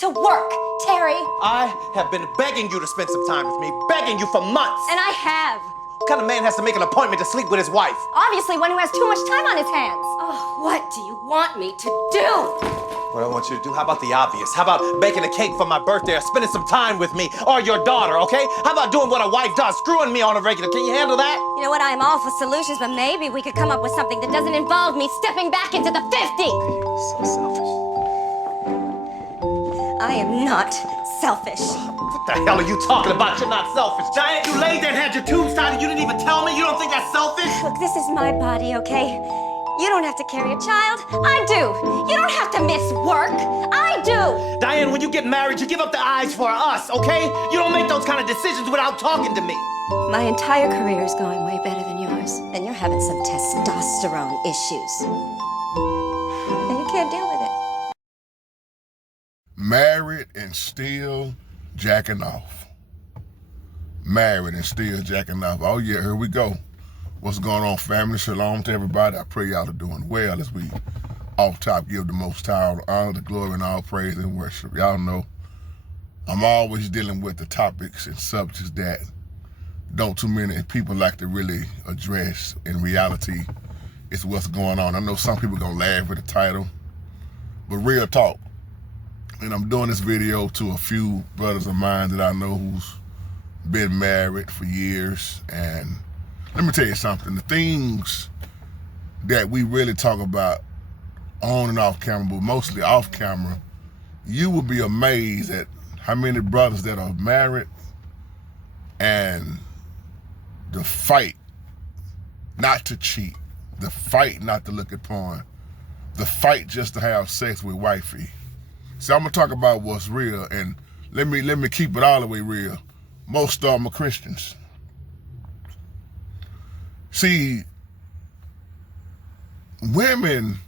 to work, Terry. I have been begging you to spend some time with me, begging you for months. And I have. What kind of man has to make an appointment to sleep with his wife? Obviously one who has too much time on his hands. Oh, what do you want me to do? What I want you to do, how about the obvious? How about baking a cake for my birthday or spending some time with me or your daughter, okay? How about doing what a wife does, screwing me on a regular? Can you handle that? You know what, I'm all for solutions, but maybe we could come up with something that doesn't involve me stepping back into the 50. So selfish. I am not selfish. What the hell are you talking about? You're not selfish. Diane, you laid there and had your tubes tied and you didn't even tell me? You don't think that's selfish? Look, this is my body, okay? You don't have to carry a child. I do. You don't have to miss work. I do. Diane, when you get married, you give up the eyes for us, okay? You don't make those kind of decisions without talking to me. My entire career is going way better than yours, and you're having some testosterone issues. And you can't deal with it. Married and still jacking off. Married and still jacking off. Oh yeah, here we go. What's going on, family? Shalom to everybody. I pray y'all are doing well as we off top give the Most High all the honor, the glory, and all praise and worship. Y'all know I'm always dealing with the topics and subjects that don't too many people like to really address. In reality, it's what's going on. I know some people gonna laugh at the title, but real talk. And I'm doing this video to a few brothers of mine that I know who's been married for years. And let me tell you something, the things that we really talk about on and off camera, but mostly off camera, you will be amazed at how many brothers that are married and the fight not to cheat, the fight not to look at porn, the fight just to have sex with wifey. So I'm gonna talk about what's real, and let me keep it all the way real. Most of them are Christians. See, women,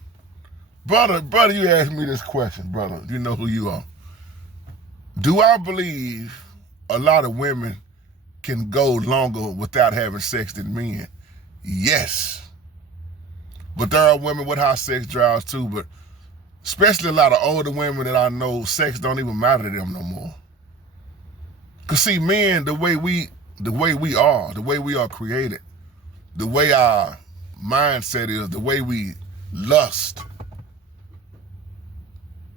brother, you asked me this question, brother. You know who you are. Do I believe a lot of women can go longer without having sex than men? Yes. But there are women with high sex drives too, but especially a lot of older women that I know, sex don't even matter to them no more. Cause see, men, the way we are created, the way our mindset is, the way we lust,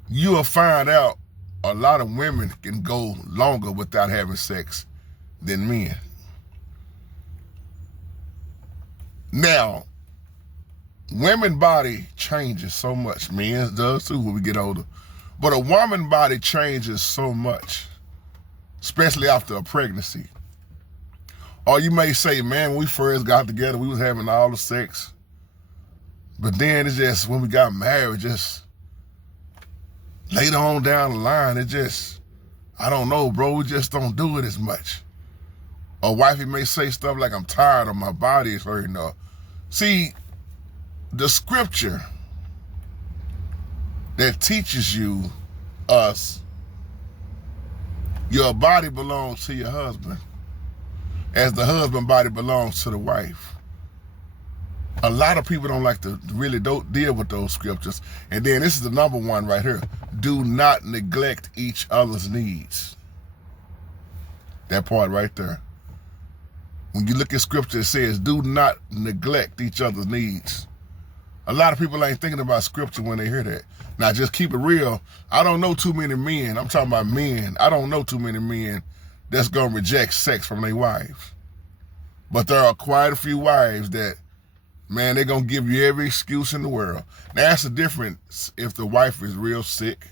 you will find out a lot of women can go longer without having sex than men. Now, women's body changes so much. Men's does too when we get older. But a woman's body changes so much, especially after a pregnancy. Or you may say, man, when we first got together, we was having all the sex. But then it's just, when we got married, just later on down the line, it just, I don't know, bro, we just don't do it as much. Or wifey may say stuff like, I'm tired, or my body is hurting. Or, see, the scripture that teaches us, your body belongs to your husband, as the husband body belongs to the wife. A lot of people don't like to really don't deal with those scriptures. And then this is the number one right here. Do not neglect each other's needs. That part right there. When you look at scripture, it says, do not neglect each other's needs. A lot of people ain't thinking about scripture when they hear that. Now, just keep it real. I don't know too many men. I'm talking about men. I don't know too many men that's going to reject sex from their wives. But there are quite a few wives that, man, they're going to give you every excuse in the world. Now, that's the difference if the wife is real sick,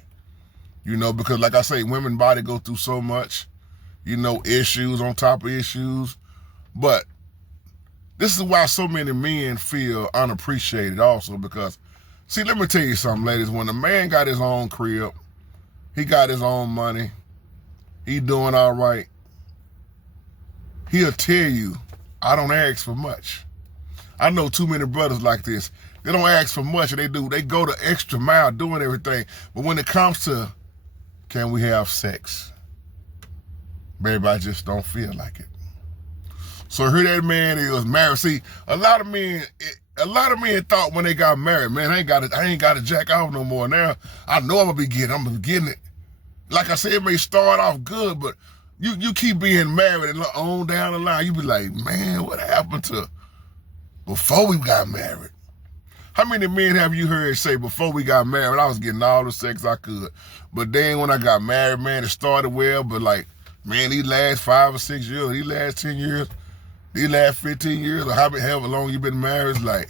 you know, because like I say, women's body go through so much, you know, issues on top of issues. But this is why so many men feel unappreciated also, because, see, let me tell you something, ladies. When a man got his own crib, he got his own money, he doing all right, he'll tell you, I don't ask for much. I know too many brothers like this. They don't ask for much, and they go the extra mile doing everything. But when it comes to, can we have sex? Baby, I just don't feel like it. So here that man is married. See, a lot of men thought when they got married, man, I ain't got to jack off no more. Now I know I'm gonna be getting it. Like I said, it may start off good, but you keep being married and on down the line, you be like, man, what happened to before we got married? How many men have you heard say, before we got married, I was getting all the sex I could, but then when I got married, man, it started well, but like, man, these last 5 or 6 years, these last 10 years, these last 15 years, or however long you been married, it's like,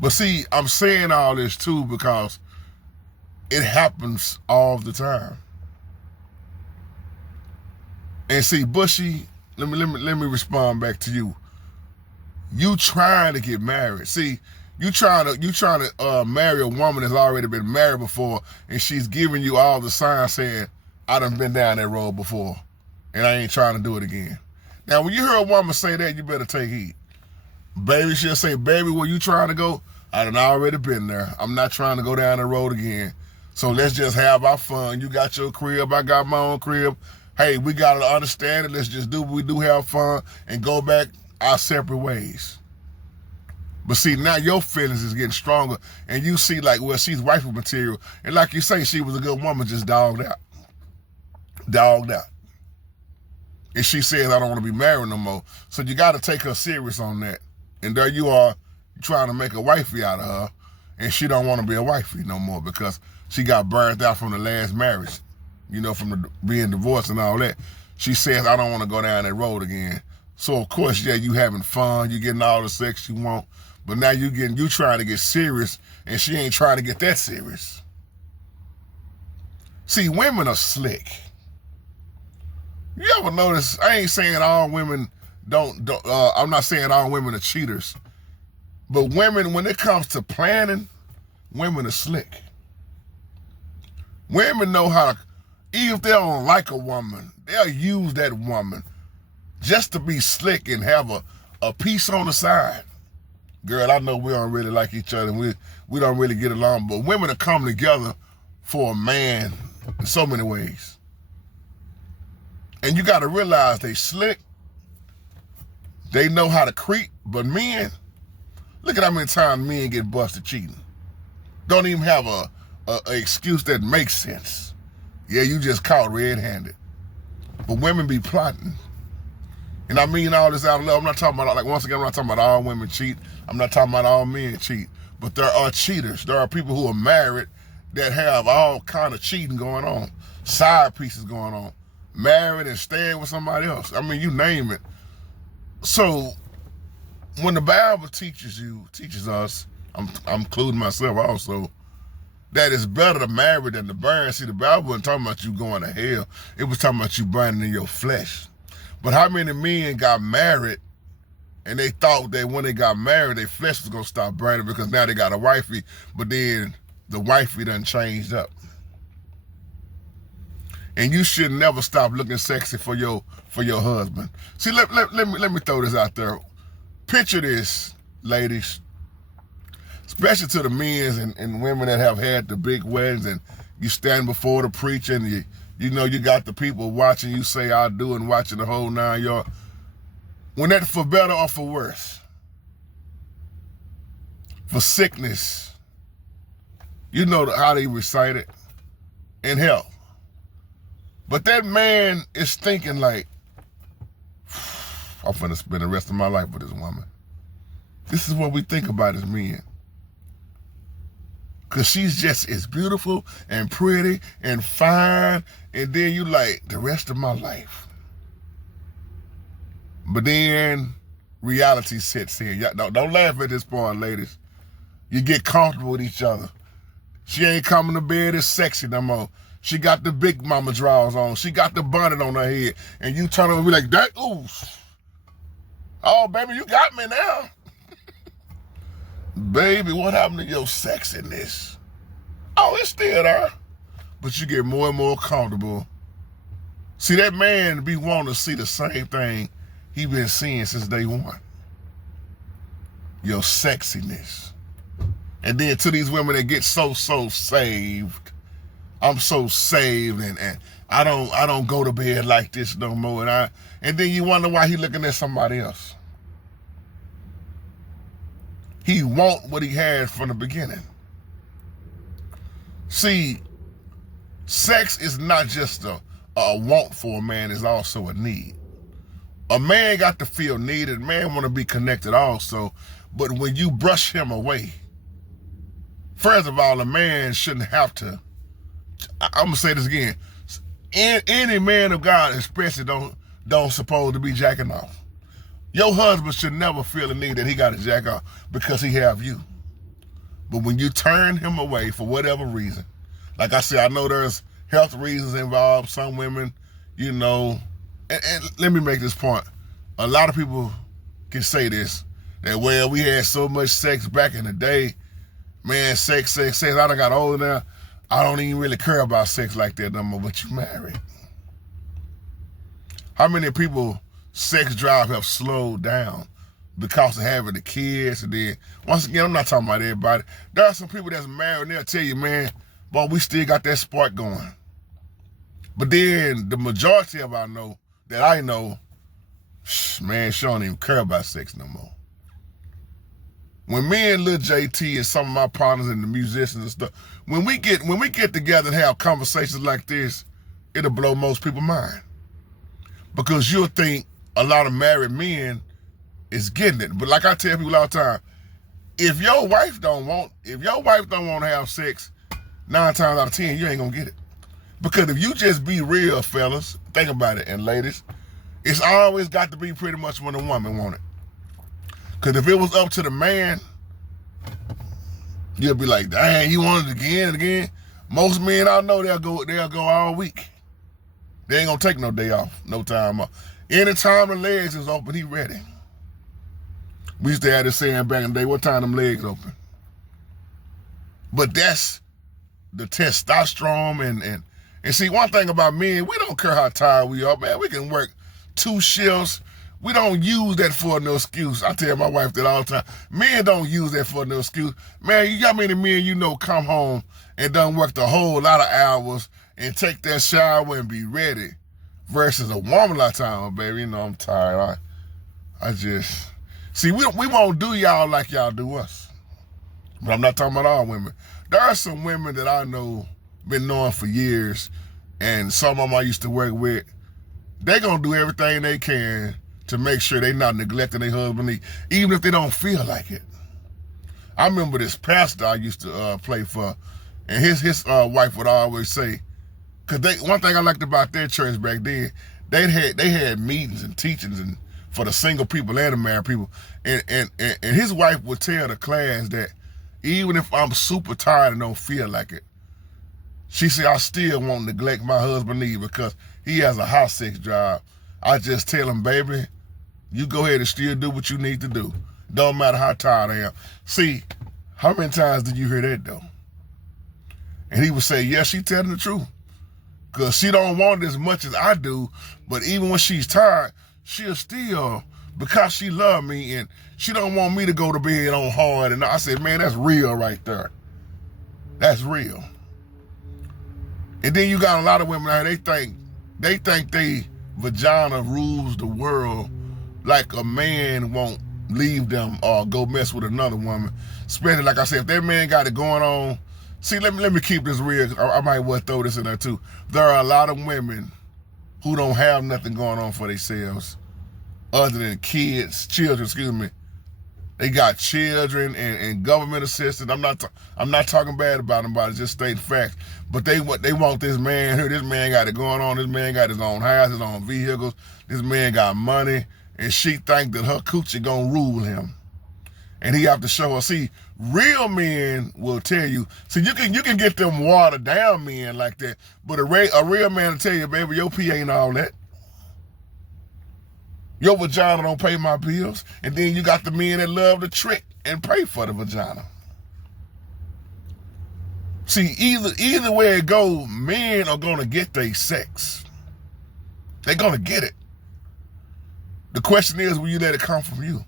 but see, I'm saying all this too because it happens all the time. And see, Bushy, let me respond back to you. You trying to get married. See, you trying to marry a woman that's already been married before, and she's giving you all the signs saying, I done been down that road before, and I ain't trying to do it again. Now, when you hear a woman say that, you better take heed. Baby, she'll say, baby, where you trying to go? I done already been there. I'm not trying to go down the road again. So let's just have our fun. You got your crib, I got my own crib. Hey, we got to understand it. Let's just do what we do, have fun, and go back our separate ways. But see, now your feelings is getting stronger, and you see like, well, she's wifey material. And like you say, she was a good woman, just dogged out. Dogged out. And she says, I don't want to be married no more. So you got to take her serious on that. And there you are trying to make a wifey out of her, and she don't want to be a wifey no more because she got burned out from the last marriage, you know, from being divorced and all that. She says, I don't want to go down that road again. So of course, yeah, you having fun, you getting all the sex you want, but now you trying to get serious, and she ain't trying to get that serious. See, women are slick. You ever notice, I ain't saying all women I'm not saying all women are cheaters, but women, when it comes to planning, women are slick. Women know how to, even if they don't like a woman, they'll use that woman just to be slick and have a piece on the side. Girl, I know we don't really like each other, and we don't really get along, but women are coming together for a man in so many ways. And you got to realize they slick. They know how to creep, but men, look at how many times men get busted cheating. Don't even have a excuse that makes sense. Yeah, you just caught red-handed. But women be plotting. And I mean all this out of love. I'm not talking about, like, once again, I'm not talking about all women cheat. I'm not talking about all men cheat. But there are cheaters. There are people who are married that have all kind of cheating going on. Side pieces going on. Married and staying with somebody else. I mean, you name it. So when the Bible teaches us, I'm including myself also, that it's better to marry than to burn. See, the Bible wasn't talking about you going to hell. It was talking about you burning in your flesh. But how many men got married and they thought that when they got married, their flesh was going to stop burning because now they got a wifey, but then the wifey done changed up. And you should never stop looking sexy for your husband. See, let me throw this out there. Picture this, ladies, especially to the men and women that have had the big weddings, and you stand before the preacher and you know you got the people watching you say I do and watching the whole 9 yards. When that for better or for worse, for sickness, you know how they recite it, in health. But that man is thinking like, I'm finna spend the rest of my life with this woman. This is what we think about as men. Cause she's just as beautiful and pretty and fine, and then you like, the rest of my life. But then reality sets in. Don't laugh at this part, ladies. You get comfortable with each other. She ain't coming to bed as sexy no more. She got the big mama drawers on. She got the bonnet on her head. And you turn over and be like, that, ooh. Oh, baby, you got me now. Baby, what happened to your sexiness? Oh, it's still there. But you get more and more comfortable. See, that man be wanting to see the same thing he been seeing since day one. Your sexiness. And then to these women that get so saved. I'm so saved and I don't go to bed like this no more. And then you wonder why he looking at somebody else. He want what he had from the beginning. See, Sex is not just a want for a man, it's also a need. A man got to feel needed. A man want to be connected also. But when you brush him away, first of all, a man shouldn't have to. I'm gonna say this again. Any man of God, especially, don't supposed to be jacking off. Your husband should never feel the need that he got to jack off because he have you. But when you turn him away for whatever reason, like I said, I know there's health reasons involved. Some women, you know, and let me make this point. A lot of people can say this, that, well, we had so much sex back in the day. Man, sex. I done got older now. I don't even really care about sex like that no more, but you married. How many people sex drive have slowed down because of having the kids? And then, once again, I'm not talking about everybody. There are some people that's married and they'll tell you, man, boy, we still got that spark going. But then the majority of I know, man, she don't even care about sex no more. When me and Lil JT and some of my partners and the musicians and stuff, when we get together and have conversations like this, it'll blow most people's mind. Because you'll think a lot of married men is getting it. But like I tell people all the time, if your wife don't want to have sex, 9 times out of 10, you ain't gonna get it. Because if you just be real, fellas, think about it, and ladies, it's always got to be pretty much when a woman want it. Because if it was up to the man, you'll be like, dang, you want it again and again. Most men I know, they'll go all week. They ain't gonna take no day off, no time off. Anytime the legs is open, he ready. We used to have this saying back in the day, what time them legs open? But that's the testosterone and see, one thing about men, we don't care how tired we are, man. We can work 2 shifts. We don't use that for no excuse. I tell my wife that all the time. Men don't use that for no excuse. Man, you got many men you know come home and done work a whole lot of hours and take that shower and be ready. Versus a woman a lot of time, baby, you know, I'm tired. I just, see, we won't do y'all like y'all do us. But I'm not talking about all women. There are some women that I know, been knowing for years, and some of them I used to work with, they gonna do everything they can to make sure they not neglecting their husband, even if they don't feel like it. I remember this pastor I used to play for, and his wife would always say, because one thing I liked about their church back then, they had meetings and teachings and for the single people and the married people, and his wife would tell the class that even if I'm super tired and don't feel like it, she said, I still won't neglect my husband either because he has a high sex drive. I just tell him, baby, you go ahead and still do what you need to do. Don't matter how tired I am. See, how many times did you hear that though? And he would say, yeah, she telling the truth. Because she don't want it as much as I do, but even when she's tired, she'll still, because she love me and she don't want me to go to bed on hard. And I said, man, that's real right there. That's real. And then you got a lot of women out here, they think they vagina rules the world like a man won't leave them or go mess with another woman. Especially, like I said, if that man got it going on. See, let me keep this real. I might well throw this in there too. There are a lot of women who don't have nothing going on for themselves other than children, excuse me. They got children and government assistance. I'm not talking bad about them, but just stating facts. But they want this man here. This man got it going on. This man got his own house, his own vehicles. This man got money, and she think that her coochie gonna rule him, and he have to show her. See, real men will tell you. See, you can get them watered down men like that, but a real man will tell you, baby, your pee ain't all that. Your vagina don't pay my bills. And then you got the men that love to trick and pay for the vagina. See, either way it goes, men are gonna get their sex. They're gonna get it. The question is, will you let it come from you?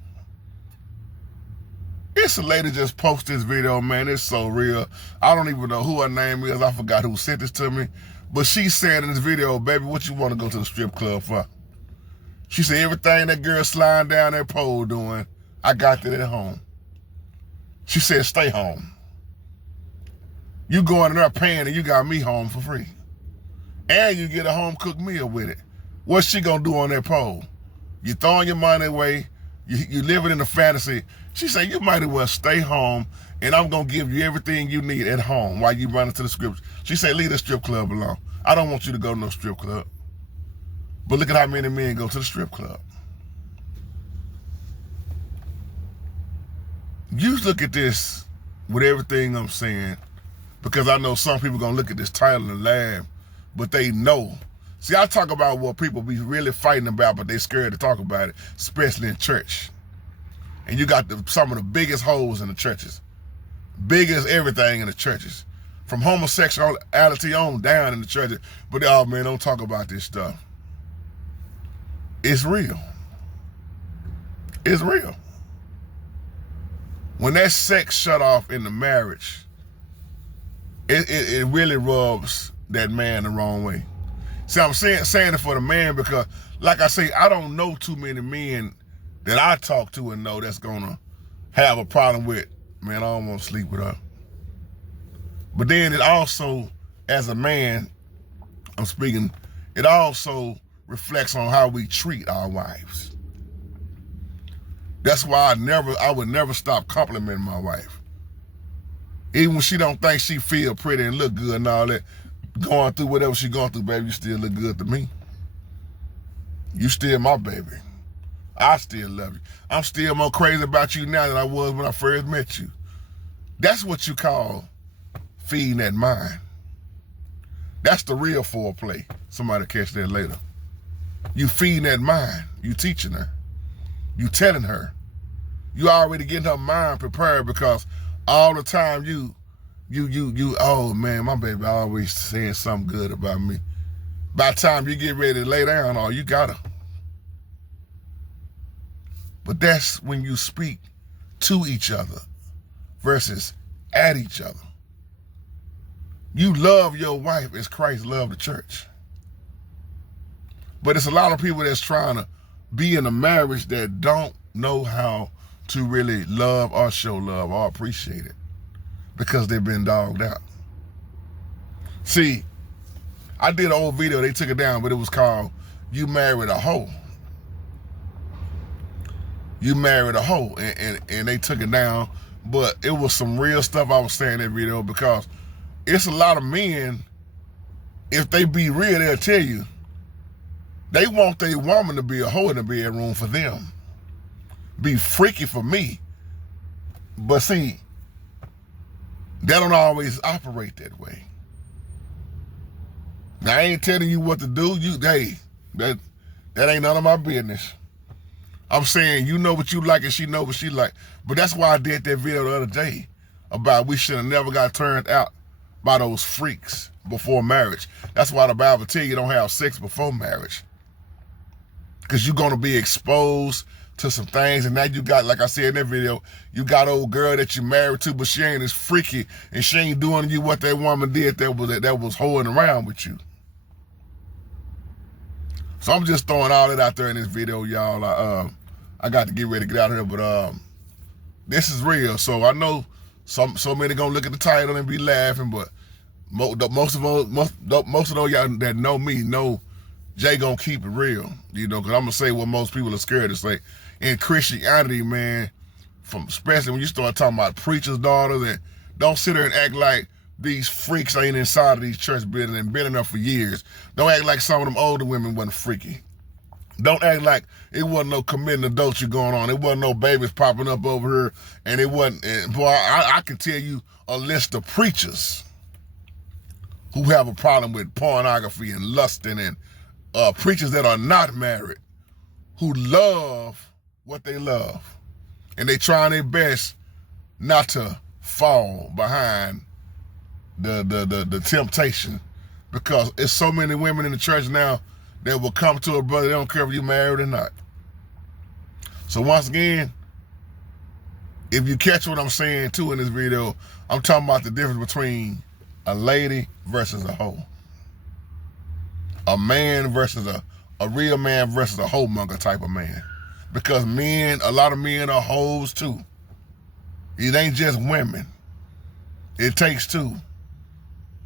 It's a lady just posted this video, man. It's so real. I don't even know who her name is. I forgot who sent this to me. But she's saying in this video, baby, what you want to go to the strip club for? She said, everything that girl sliding down that pole doing, I got that at home. She said, stay home. You going in there paying and you got me home for free. and you get a home-cooked meal with it. What's she gonna do on that pole? You throwing your money away, you living in a fantasy. She said, you might as well stay home, and I'm gonna give you everything you need at home while you run into the scripture. She said, leave the strip club alone. I don't want you to go to no strip club. But look at how many men go to the strip club. You look at this with everything I'm saying, because I know some people gonna look at this title and laugh, but they know. See, I talk about what people be really fighting about, but they scared to talk about it, especially in church. And you got some of the biggest holes in the churches, biggest everything in the churches, from homosexuality on down in the churches. But oh man, don't talk about this stuff. It's real. It's real. When that sex shut off in the marriage, it really rubs that man the wrong way. See, I'm saying it for the man because, like I say, I don't know too many men that I talk to and know that's gonna have a problem with, man, I don't want to sleep with her. But then it also, as a man, I'm speaking, it also reflects on how we treat our wives. That's why I would never stop complimenting my wife. Even when she don't think she feel pretty and look good and all that, going through whatever she going through, baby, you still look good to me. You still my baby. I still love you. I'm still more crazy about you now than I was when I first met you. That's what you call feeding that mind. That's the real foreplay. Somebody catch that later. You feeding that mind. You teaching her. You telling her. You already getting her mind prepared because all the time you, oh man, my baby always saying something good about me. By the time you get ready to lay down, oh, you got her. But that's when you speak to each other versus at each other. You love your wife as Christ loved the church. But it's a lot of people that's trying to be in a marriage that don't know how to really love or show love or appreciate it because they've been dogged out. See, I did an old video, they took it down, but it was called You Married a Hoe. You married a hoe, and they took it down, but it was some real stuff I was saying in that video because it's a lot of men, if they be real, they'll tell you, they want their woman to be a hoe in the bedroom for them. Be freaky for me. But see, they don't always operate that way. Now, I ain't telling you what to do. That ain't none of my business. I'm saying you know what you like and she know what she like. But that's why I did that video the other day about we should have never got turned out by those freaks before marriage. That's why the Bible tell you don't have sex before marriage. Because you're going to be exposed to some things. And now you got, like I said in that video, you got old girl that you married to, but she ain't as freaky and she ain't doing you what that woman did that was holding around with you. So I'm just throwing all that out there in this video, y'all. I got to get ready to get out of here, but this is real. So I know so many gonna look at the title and be laughing, but most of those y'all that know me know Jay gonna keep it real, you know, because I'm gonna say what most people are scared to say. In Christianity, man, especially when you start talking about preachers' daughters, and don't sit there and act like these freaks ain't inside of these church buildings and been in there for years. Don't act like some of them older women wasn't freaky. Don't act like it wasn't no committing adultery going on. It wasn't no babies popping up over here, and it wasn't. And boy, I can tell you a list of preachers who have a problem with pornography and lusting, and preachers that are not married who love what they love, and they trying their best not to fall behind the temptation, because it's so many women in the church now that will come to a brother, they don't care if you married or not. So once again, if you catch what I'm saying too in this video, I'm talking about the difference between a lady versus a hoe. A man versus a real man versus a hoemonger type of man. Because men, a lot of men are hoes too. It ain't just women. It takes two.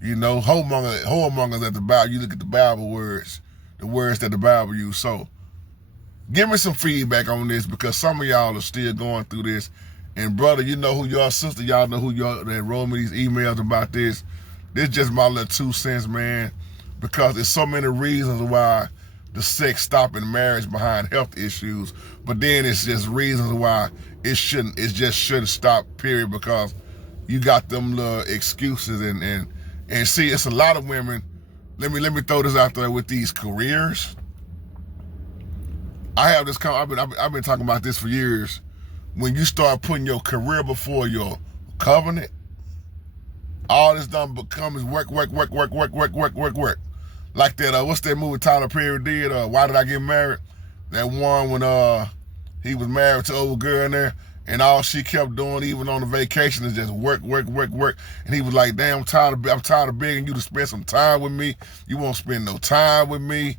You know, whoremongers at the Bible. You look at the Bible words, the words that the Bible use. So give me some feedback on this, because some of y'all are still going through this. And brother, you know who you are. Sister, y'all know who you are that wrote me these emails about this. This is just my little 2 cents, man, because there's so many reasons why the sex stop in marriage behind health issues, but then it's just reasons why it just shouldn't stop, period, because you got them little excuses and see, it's a lot of women. Let me throw this out there with these careers. I've been talking about this for years. When you start putting your career before your covenant, all this done becomes work. Like that, what's that movie Tyler Perry did? Why Did I Get Married? That one when he was married to an old girl in there, and all she kept doing, even on the vacation, is just work. And he was like, damn, I'm tired of begging you to spend some time with me. You won't spend no time with me.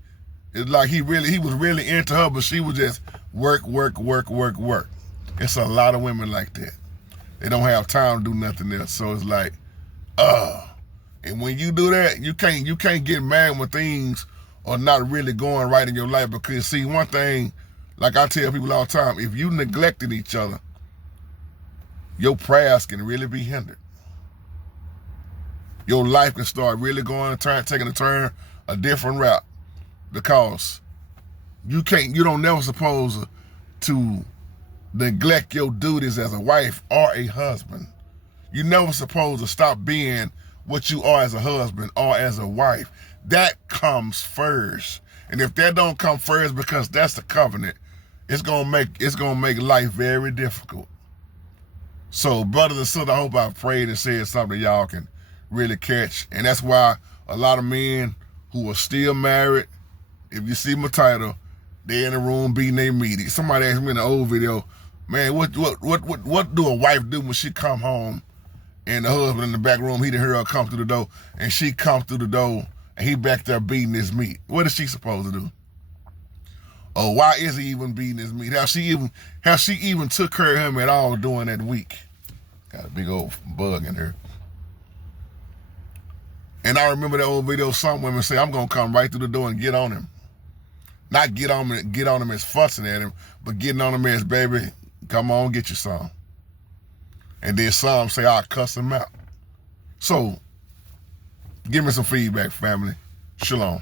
It's like he was really into her, but she was just work. It's a lot of women like that. They don't have time to do nothing else. So it's like, and when you do that, you can't get mad when things are not really going right in your life. Because see, one thing, like I tell people all the time, if you neglected each other, your prayers can really be hindered. Your life can start really taking a different route, because you don't never supposed to neglect your duties as a wife or a husband. You never supposed to stop being what you are as a husband or as a wife. That comes first. And if that don't come first, because that's the covenant, it's gonna make life very difficult. So brothers and sisters, I hope I prayed and said something y'all can really catch. And that's why a lot of men who are still married, if you see my title, they're in the room beating their meat. Somebody asked me in the old video, man, what do a wife do when she come home and the husband in the back room, he didn't hear her come through the door, and she come through the door and he back there beating his meat? What is she supposed to do? Or why is he even beating his meat? How she even took care of him at all during that week? Got a big old bug in here. And I remember that old video, some women say, I'm gonna come right through the door and get on him. Not get on him as fussing at him, but getting on him as, baby, come on, get you some. And then some say, I'll cuss him out. So, give me some feedback, family. Shalom.